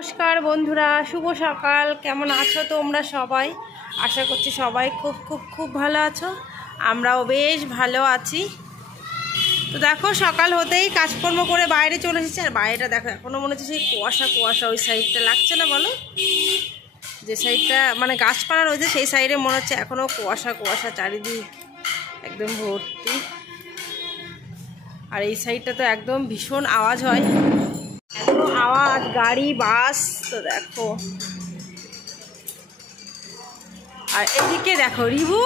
নমস্কার বন্ধুরা, শুভ সকাল। কেমন আছো তোমরা সবাই? আশা করছি সবাই খুব খুব খুব ভালো আছো। আমরাও বেশ ভালো আছি। তো দেখো, সকাল হতেই কাজকর্ম করে বাইরে চলে এসেছি। আর বাইরেটা দেখো, এখনও মনে হচ্ছে সেই কুয়াশা কুয়াশা। ওই সাইডটা লাগছে না বলো? যে সাইডটা মানে গাছপালা রয়েছে সেই সাইডে মনে হচ্ছে এখনও কুয়াশা কুয়াশা, চারিদিক একদম ভর্তি। আর এই সাইডটা তো একদম ভীষণ আওয়াজ হয়, এত আওয়াজ, গাড়ি বাস। তো দেখো, আর এদিকে দেখো রিবু,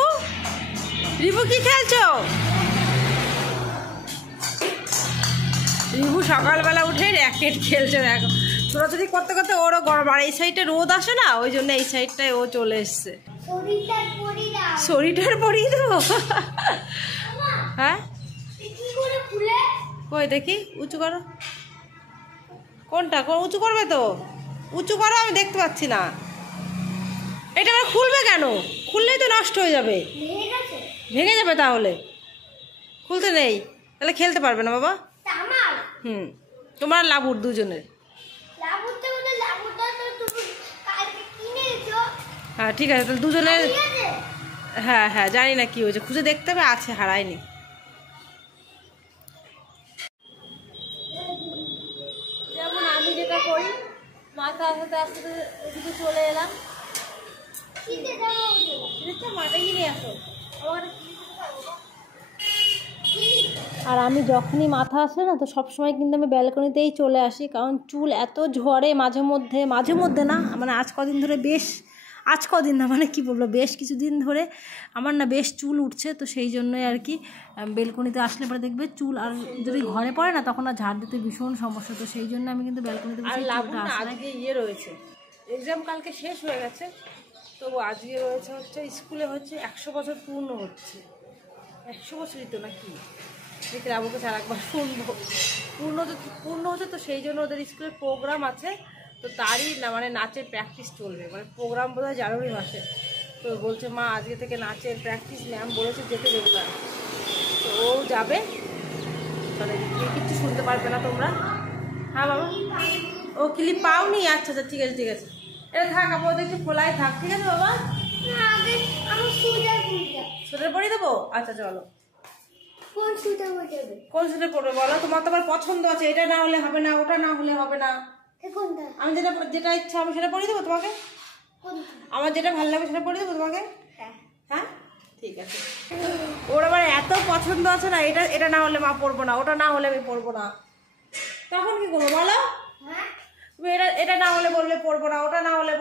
রিবু কি খেলছো? রিবু সকালবেলা উঠে র্যাকেট খেলছে। দেখো, ছোটাছুটি করতে করতে ওরও গরম। আর এই সাইডটা রোদ আসে না, ওই জন্য এই সাইডটায় ও চলে এসছে। শরীরটার পরিয়ে দেবো? হ্যাঁ, কই দেখি, উঁচু করো। কোনটা উঁচু করবে? তো উঁচু করো, আমি দেখতে পাচ্ছি না। এটা আবার খুলবে কেন? খুললেই তো নষ্ট হয়ে যাবে, ভেঙে যাবে। তাহলে খুলতে নেই, তাহলে খেলতে পারবে না বাবা। তোমার লাবুর দুজনের। হ্যাঁ ঠিক আছে, তাহলে দুজনের। হ্যাঁ হ্যাঁ, জানি না কি হয়েছে, খুঁজে দেখতে হবে। আছে, হারায়নি। যেমন আমি যেটা করি, মাথা আসাতে আস্তে এদিকে চলে এলাম। মাথায় নিয়ে আসো। আর আমি যখনই মাথা আসে না, তো সবসময় কিন্তু আমি ব্যালকনিতেই চলে আসি। কারণ চুল এত ঝরে মাঝে মধ্যে না, মানে আজ কদিন ধরে বেশ, আজ কদিন না মানে কি বলবো, বেশ কিছুদিন ধরে আমার না বেশ চুল উঠছে। তো সেই জন্যই আর কি ব্যালকনিতে আসলে পরে দেখবে চুল, আর যদি ঘরে পড়ে না তখন আর ঝাড় দিতে ভীষণ সমস্যা। তো সেই জন্য আমি কিন্তু ব্যালকনিতে বসে চুলটা আসলে। আজকে রয়েছে এক্সাম, কালকে শেষ হয়ে গেছে, তবু আজকে রয়েছে হচ্ছে স্কুলে হচ্ছে 100 বছর পূর্ণ হচ্ছে। 100 বছরই তো নাকি, দেখি রাবুকে আর একবার শুনবো। পূর্ণ হচ্ছে, তো সেই জন্য ওদের স্কুলে প্রোগ্রাম আছে। তো তারই না মানে নাচের প্র্যাকটিস চলবে, মানে প্রোগ্রাম বোধ হয় জানুয়ারি মাসে। তো বলছে মা আজকে থেকে নাচের প্র্যাকটিস, ম্যাম বলেছে যেতে দেবে না। তো ও যাবে, তাহলে কিচ্ছু শুনতে পারবে না তোমরা। হ্যাঁ বাবা, ও ক্লিপ পাওনি? আচ্ছা আচ্ছা, ঠিক আছে ঠিক আছে, এটা থাক, আমাদের একটু খোলাই থাক। ঠিক আছে বাবা, সোয়েটার পরিয়ে দেবো। আচ্ছা চলো, কোন সোয়েটার পরবে বলো? তোমার তো আবার পছন্দ আছে, এটা না হলে হবে না, ওটা না হলে হবে না। আমি যেটা ইচ্ছা আমি সেটা পরিয়ে দেবো তোমাকে। আমার যেটা ভালো লাগে সেটা পরিয়ে দেবো তোমাকে। হ্যাঁ ঠিক আছে। ওর আবার এত পছন্দ আছে না, এটা না হলে মা পরবো না, ওটা না হলে আমি পরবো না। তখন কি করবো বলো? তুমি এটা না হলে বললে পরবো না, ওটা না হলে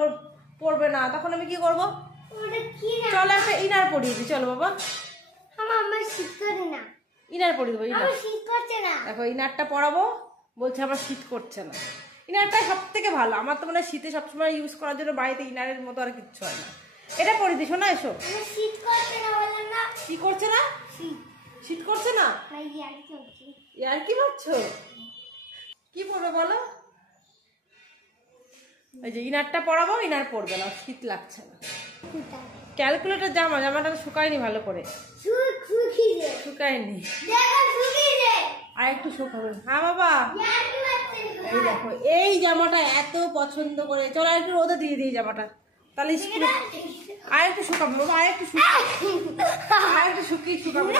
পরবে না, তখন আমি কি করবো? চলো একটা ইনার পরিয়ে দিই, চলো বাবা। ইনার পরিয়ে দেবো। দেখো, ইনারটা পরাবো, বলছে আমার শীত করছে না। ইনারটাই সব থেকে ভালো আমার তো মনে হয়, শীতে সবসময় ইউজ করার জন্য বাড়িতে ইনারের মতো আর কিচ্ছু হয় না। এটা পরিয়ে দিই, শোনা এসো। কি করছে না? শীত করছে না? ইয়ার কি ভাবছো? কি পরবে বলো? ওই যে ইনারটা পরাবো, ইনার পরবে না, শীত লাগছে না। ক্যালকুলেটর জামাটা শুকায়নি ভালো করে, শুকায়নি, আর একটু শুকাবে। হ্যাঁ বাবা, এই দেখো এই জামাটা এত পছন্দ করে। চলো আর একটু রোদে দিয়ে দিই জামাটা, তাহলে স্কুলে আর একটু শুকাবে বাবা, আর একটু শুকিয়ে শুকাবে।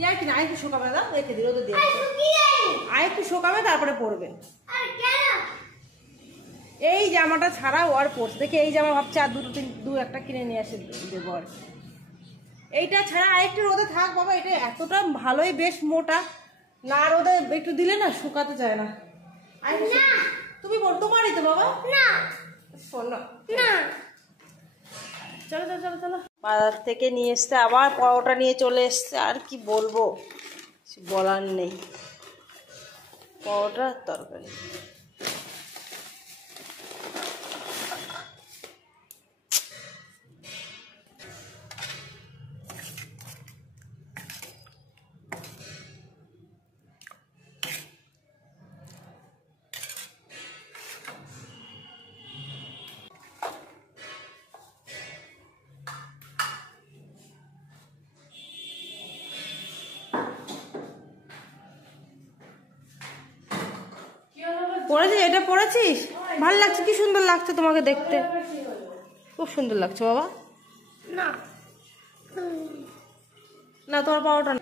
ইয়ার কি না, আর একটু শুকাবে, দাও রেখে দিই, রোদে দিয়ে আর একটু শুকাবে, তারপরে পরবে। এই জামাটা ছাড়া ও আর পরছে দেখি, এই জামা ভাবছে আর দু একটা কিনে নিয়ে আসে দেবো আর। এইটা ছাড়া আরেকটু রোদে থাক বাবা, এটা এতটা ভালোই বেশ মোটা না, রোদে একটু দিলে না শুকাতে চায় না। তুমি তোমারই তো বাবা, শোনো না। চলো চলো চলো চলো, বাজার থেকে নিয়ে এসছে, আবার পরোটা নিয়ে চলে এসছে। আর কি বলবো, বলার নেই, পরোটার তরকারি। শাড়িটা পরেছিস? ভালো লাগছে, কি সুন্দর লাগছে তোমাকে দেখতে, খুব সুন্দর লাগছে বাবা। না না তোমার পাওয়াটা না।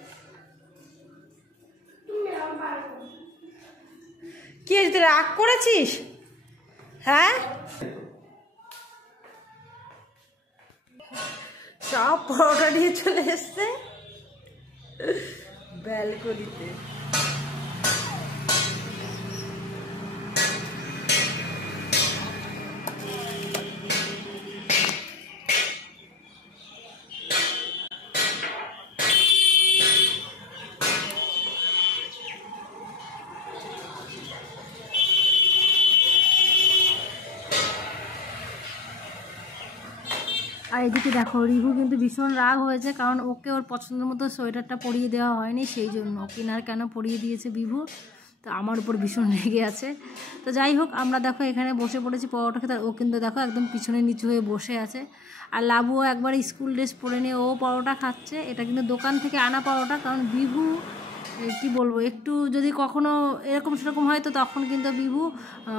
কি তুই রাগ করেছিস? হ্যাঁ, সব পরোটা নিয়ে চলে এসছে ব্যালকনিতে। আর এদিকে দেখো রিভু কিন্তু ভীষণ রাগ হয়েছে, কারণ ওকে ওর পছন্দের মতো সোয়েটারটা পরিয়ে দেওয়া হয়নি, সেই জন্য কিনার কেন পরিয়ে দিয়েছে বিভু, তো আমার উপর ভীষণ রেগে আছে। তো যাই হোক, আমরা দেখো এখানে বসে পড়েছি পরোটা খেতে, ও কিন্তু দেখো একদম পিছনে নিচু হয়ে বসে আছে। আর লাবুও একবার স্কুল ড্রেস পরে নিয়ে ও পরোটা খাচ্ছে। এটা কিন্তু দোকান থেকে আনা পরোটা, কারণ বিভু কি বলবো, একটু যদি কখনো এরকম সেরকম হয় তো তখন কিন্তু বিভু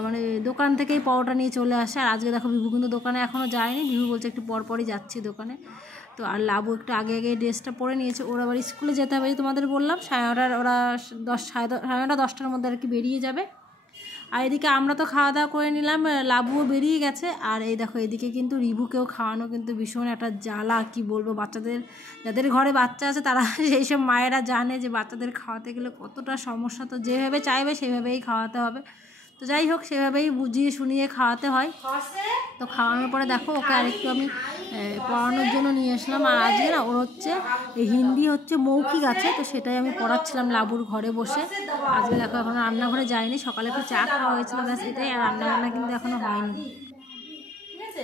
মানে দোকান থেকেই পরোটা নিয়ে চলে আসে। আর আজকে দেখো বিভু কিন্তু দোকানে এখনও যায়নি, বিভু বলছে একটু পরপরই যাচ্ছি দোকানে। তো আর লাবু একটু আগে আগে ড্রেসটা পরে নিয়েছে, ওরা আবার স্কুলে যেতে হবে, তোমাদের বললাম 9:30, ওরা 9:30-10টার মধ্যে আর কি বেরিয়ে যাবে। আর এদিকে আমরা তো খাওয়া দাওয়া করে নিলাম, লাবুও বেরিয়ে গেছে। আর এই দেখো এদিকে কিন্তু রিভুকেও খাওয়ানো কিন্তু ভীষণ একটা জ্বালা, কি বলবো, বাচ্চাদের, যাদের ঘরে বাচ্চা আছে তারা সেই সব মায়েরা জানে যে বাচ্চাদের খাওয়াতে গেলে কতটা সমস্যা। তো যেভাবে চাইবে সেভাবেই খাওয়াতে হবে। তো যাই হোক, সেভাবেই বুঝিয়ে শুনিয়ে খাওয়াতে হয়। তো খাওয়ানোর পরে দেখো ওকে আরেকটু আমি পড়ানোর জন্য নিয়ে আসলাম। আর আজকে না ওর হচ্ছে হিন্দি হচ্ছে মৌখিক আছে, তো সেটাই আমি পড়াচ্ছিলাম লাবুর ঘরে বসে। আজকে দেখো এখনো রান্নাঘরে যায়নি, সকালে একটু চা খাওয়া হয়েছিল ব্যাস এটাই, আর রান্নাবান্না কিন্তু এখনো হয়নি। ঠিক আছে,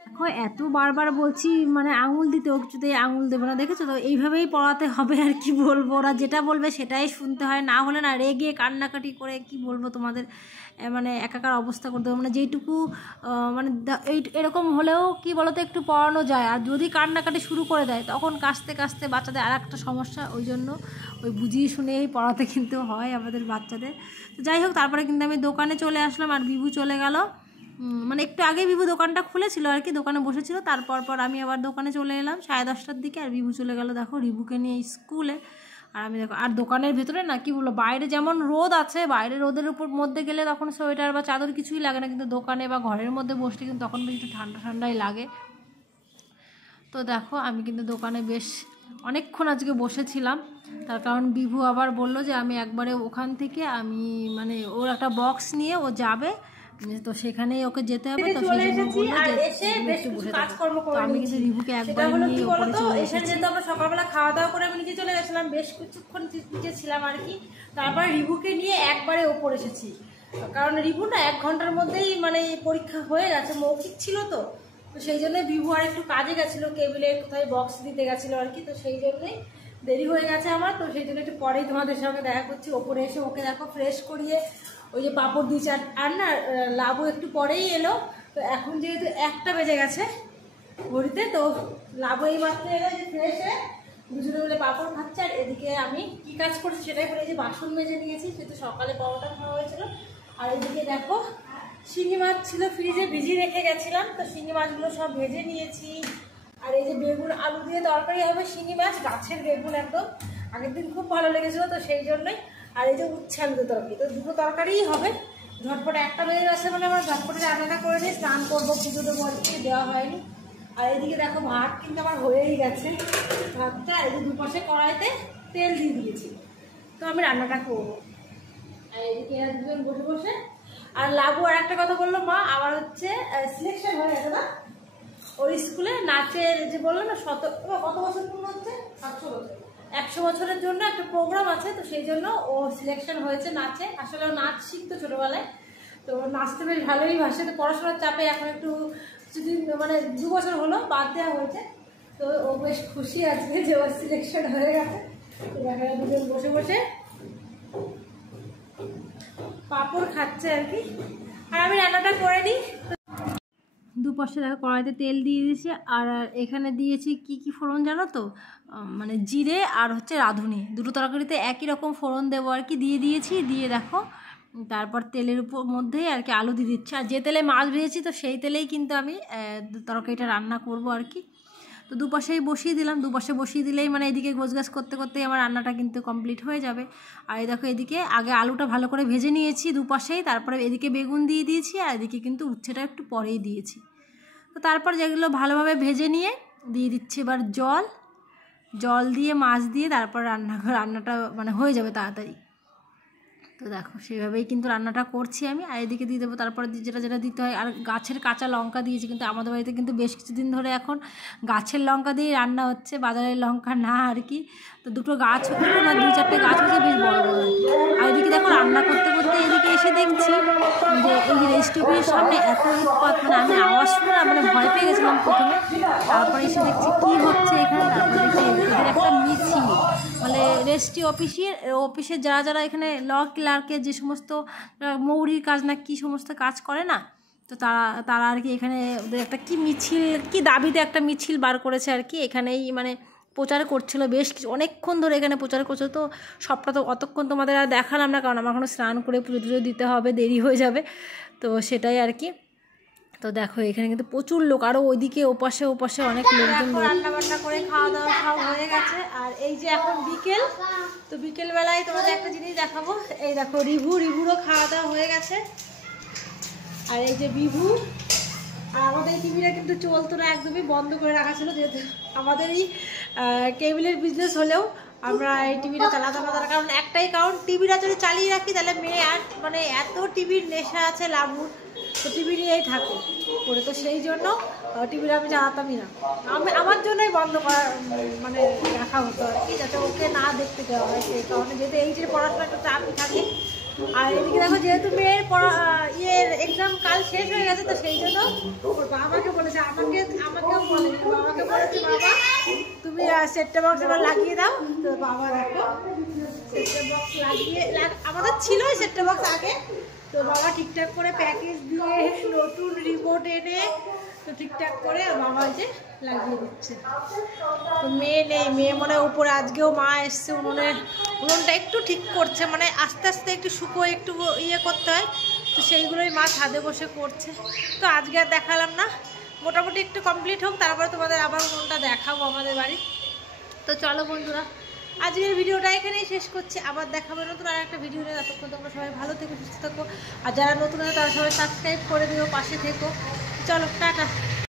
দেখো এত বারবার বলছি মানে আঙুল দিতে, ও কিছুতেই আঙুল দেবে না, দেখেছো তো, এইভাবেই পড়াতে হবে। আর কি বলবো, ওরা যেটা বলবে সেটাই শুনতে হয়, না হলে না রেগে কান্নাকাটি করে কি বলবো তোমাদের, মানে একাকার অবস্থা করতে হবে। মানে যেইটুকু মানে এরকম হলেও কি বলতো একটু পড়ানো যায়, আর যদি কান্নাকাটি শুরু করে দেয় তখন কাস্তে কাস্তে বাচ্চাদের আর একটা সমস্যা, ওই জন্য ওই বুঝিয়ে শুনেই পড়াতে কিন্তু হয় আমাদের বাচ্চাদের। তো যাই হোক, তারপরে কিন্তু আমি দোকানে চলে আসলাম, আর বিভু চলে গেল, মানে একটু আগে বিভু দোকানটা খুলেছিল আর কি, দোকানে বসেছিল, তারপর আমি আবার দোকানে চলে এলাম 10:30টার দিকে। আর বিভু চলে গেল দেখো রিভুকে নিয়ে স্কুলে। আর আমি দেখো, আর দোকানের ভেতরে না কি বলবো, বাইরে যেমন রোদ আছে, বাইরে রোদের উপর মধ্যে গেলে তখন সোয়েটার বা চাদর কিছুই লাগে না, কিন্তু দোকানে বা ঘরের মধ্যে বসলে কিন্তু তখন বেশ একটু ঠান্ডা ঠান্ডাই লাগে। তো দেখো আমি কিন্তু দোকানে বেশ অনেকক্ষণ আজকে বসেছিলাম, তার কারণ বিভু আবার বলল যে আমি একবারে ওখান থেকে আমি মানে ওর একটা বক্স নিয়ে ও যাবে, তো সেখানেই ওকে যেতে হবে। তো সেই জন্য বললো যে একটু বসে কাজকর্ম করে, আমি কিন্তু রিভুকে একবার নিয়ে ওপরে চলে এসেছি। যেহেতু আমরা সকালবেলা খাওয়া দাওয়া করে আমি নিচে চলে গেছিলাম, বেশ কিছুক্ষণ নিচে ছিলাম আর কি, তারপরে রিভুকে নিয়ে একবারে ওপরে এসেছি, কারণ রিভু না 1 ঘন্টার মধ্যেই মানে পরীক্ষা হয়ে গেছে, মৌখিক ছিল তো, তো সেই জন্য বিভু আর একটু কাজে গেছিলো, কেবিলে কোথায় বক্স দিতে গেছিলো আর কি, তো সেই জন্যই দেরি হয়ে গেছে আমার। তো সেই জন্য একটু পরেই তোমাদের সঙ্গে দেখা করছি। ওপরে এসে ওকে দেখো ফ্রেশ করিয়ে ওই যে পাঁপড় দিয়েছে, আর না লাবু একটু পরেই এলো, তো এখন যেহেতু 1টা বেজে গেছে ঘড়িতে, তো লাবু এই মাত্র এলো যে ফ্রেশে দুজনে মিলে পাঁপড় খাচ্ছে। আর এদিকে আমি কি কাজ করছি সেটাই করে, যে বাসন মেজে নিয়েছি, সেহেতু সকালে পরোটা খাওয়া হয়েছিল। আর এদিকে দেখো শিঙি মাছ ছিল ফ্রিজে, ভিজিয়ে রেখে গেছিলাম, তো শিঙি মাছগুলো সব ভেজে নিয়েছি। আর এই যে বেগুন আলু দিয়ে তরকারি হবে, শিঙি মাছ গাছের বেগুন, একদম আগের দিন খুব ভালো লেগেছিলো, তো সেই জন্যই। আর এই যে উচ্ছে আলু তরকারি, তো দুটো তরকারিই হবে। ঝটপটে 1টা বেজে গেছে বলে আমার ঝটপটে রান্নাটা করে নিয়ে স্নান করবো, পুজো দেবো আর কি, দেওয়া হয়নি। আর এদিকে দেখো ভাত কিন্তু আমার হয়েই গেছে, ভাতটা এই যে দুপাশে কড়াইতে তেল দিয়ে দিয়েছি, তো আমি রান্নাটা করবো। আর এদিকে এরা দুজন বসে বসে। আর লাবু আর একটা কথা বললো, মা আমার হচ্ছে সিলেকশন হয়ে গেছে না ওর স্কুলে নাচের, যে বললো না কত বছর পূর্ণ হচ্ছে, 100 বছরের জন্য একটা প্রোগ্রাম আছে, তো সেই জন্য ও সিলেকশন হয়েছে নাচে। আসলে ও নাচ শিখতো ছোটোবেলায়, তো নাচতে বেশ ভালোই ভাসে, তো পড়াশোনার চাপে এখন একটু কিছুদিন মানে 2 বছর হলো বাদ দেওয়া হয়েছে, তো ও বেশ খুশি আজকে যে ওর সিলেকশন হয়ে গেছে। তো দেখা যায় দুজন বসে বসে পাঁপড় খাচ্ছে আর কি, আর আমি রান্নাটা করে নিই। দুপাশে দেখো কড়াইতে তেল দিয়ে দিয়েছি। আর এখানে দিয়েছি কি ফোড়ন জানো তো, মানে জিরে আর হচ্ছে রাঁধুনি, দুটো তরকারিতে একই রকম ফোড়ন দেবো আর কি, দিয়ে দিয়েছি। দিয়ে দেখো তারপর তেলের উপর মধ্যেই আর কি আলু দিয়ে দিচ্ছি। আর যে তেলে মাছ ভেজেছি তো সেই তেলেই কিন্তু আমি তরকারিটা রান্না করব আর কি। তো দুপাশেই বসিয়ে দিলাম, দুপাশে বসিয়ে দিলেই মানে এদিকে গোছগাছ করতে করতেই আমার রান্নাটা কিন্তু কমপ্লিট হয়ে যাবে। আর এই দেখো এদিকে আগে আলুটা ভালো করে ভেজে নিয়েছি দুপাশেই, তারপরে এদিকে বেগুন দিয়ে দিয়েছি, আর এদিকে কিন্তু উচ্ছেটা একটু পরেই দিয়েছি। তো তারপর যেগুলো ভালোভাবে ভেজে নিয়ে দিয়ে দিচ্ছি এবার জল দিয়ে মাছ দিয়ে তারপর রান্নাটা মানে হয়ে যাবে তাড়াতাড়ি। তো দেখো সেইভাবেই কিন্তু রান্নাটা করছি আমি। আর এদিকে দিয়ে দেবো তারপরে যেটা দিতে হয়। আর গাছের কাঁচা লঙ্কা দিয়েছি, কিন্তু আমাদের বাড়িতে কিন্তু বেশ কিছুদিন ধরে এখন গাছের লঙ্কা দিয়েই রান্না হচ্ছে, বাজারের লঙ্কা না আর কি। তো দুটো গাছ হচ্ছে না, 2-4টে গাছ হচ্ছে বেশ বড় বড়। আর এদিকে দেখো রান্না করতে করতে এদিকে এসে দেখছি যে এই যে রেস্টুরেন্টের সামনে এত উৎপাত, মানে আমি আওয়াজ শুনে মানে ভয় পেয়ে গেছিলাম প্রথমে। তারপরে এসে দেখছি কী হচ্ছে এখানে। তারপরে দেখছি এদের একটা মিছিল, মানে রেজিস্ট্রি অফিসের যারা এখানে ক্লার্কের যে সমস্ত মৌরির কাজ না কি সমস্ত কাজ করে না, তো তারা আর কি এখানে ওদের একটা কি মিছিল, কি দাবিতে একটা মিছিল বার করেছে আর কি। এখানেই মানে প্রচার করছিল বেশ কিছু, অনেকক্ষণ ধরে এখানে প্রচার করছিল। তো সবটা তো অতক্ষণ তোমাদের আর দেখালাম না, কারণ আমার এখনও স্নান করে পুজো দিতে হবে, দেরি হয়ে যাবে। তো সেটাই আর কি। তো দেখো এখানে কিন্তু প্রচুর লোক, আরও ওইদিকে ওপাশে অনেক লোকজন। রান্না বান্না করে খাওয়া দাওয়া সব হয়ে গেছে। আর এই যে এখন বিকেল, তো বিকেলবেলায় তোমাদের একটা জিনিস দেখাবো। এই দেখো রিভুরও খাওয়া দাওয়া হয়ে গেছে। আর এই যে বিভু। আর আমাদের এই টিভিটা কিন্তু চলতো না, একদমই বন্ধ করে রাখা ছিল, যেহেতু আমাদের এই কেবিলের বিজনেস হলেও আমরা এই টিভিটা চালাতে পারতাম না। কারণ একটাই কারণ, টিভিটা যদি চালিয়ে রাখি তাহলে মেয়ে আর মানে এত টিভির নেশা আছে লাবুর, তো টিভি নিয়েই থাকে করে। তো সেই জন্য টিভিটা আমি চালাতামই না, আমার জন্যই বন্ধ করা মানে রাখা হতো আর কি, যাতে ওকে না দেখতে দেওয়া হয়। সেই কারণে যেহেতু এই যে পড়াশোনা একটা চাপই থাকে। আর এদিকে দেখো যেহেতু মেয়ের এক্সাম কাল শেষ হয়ে গেছে, তো সেই জন্য ওর বাবাকে বলেছে, আমাকেও বলে, বাবাকে বলেছে বাবা তুমি সেটটা বক্স এবার লাগিয়ে দাও। তো বাবা দেখো সেটটা বক্স আমাদের ছিল সেটটা বক্স আগে, তো বাবা ঠিকঠাক করে প্যাকেজ দিয়ে নতুন রিমোট এনে তো ঠিকঠাক করে বাবা যে লাগিয়ে দিচ্ছে। তো মেয়ে নেই, মেয়ে মনে হয় উপরে, আজকেও মা এসছে, উনুনটা একটু ঠিক করছে, মানে আস্তে আস্তে একটু শুকোয়, একটু ইয়ে করতে হয়, তো সেইগুলোই মা ছাদে বসে করছে। তো আজকে আর দেখালাম না, মোটামুটি একটু কমপ্লিট হোক, তারপরে তোমাদের আবার উনুনটা দেখাবো আমাদের বাড়ি। তো চলো বন্ধুরা, আজকের ভিডিওটা এখানেই শেষ করছি, আবার দেখাবো নতুন আর একটা ভিডিও নিয়ে। ততক্ষণ তোমরা সবাই ভালো থেকো, সুস্থ থাকো। আর যারা নতুন আছে তারা সবাই সাবস্ক্রাইব করে দিও, পাশে থেকো। চলো টাটা।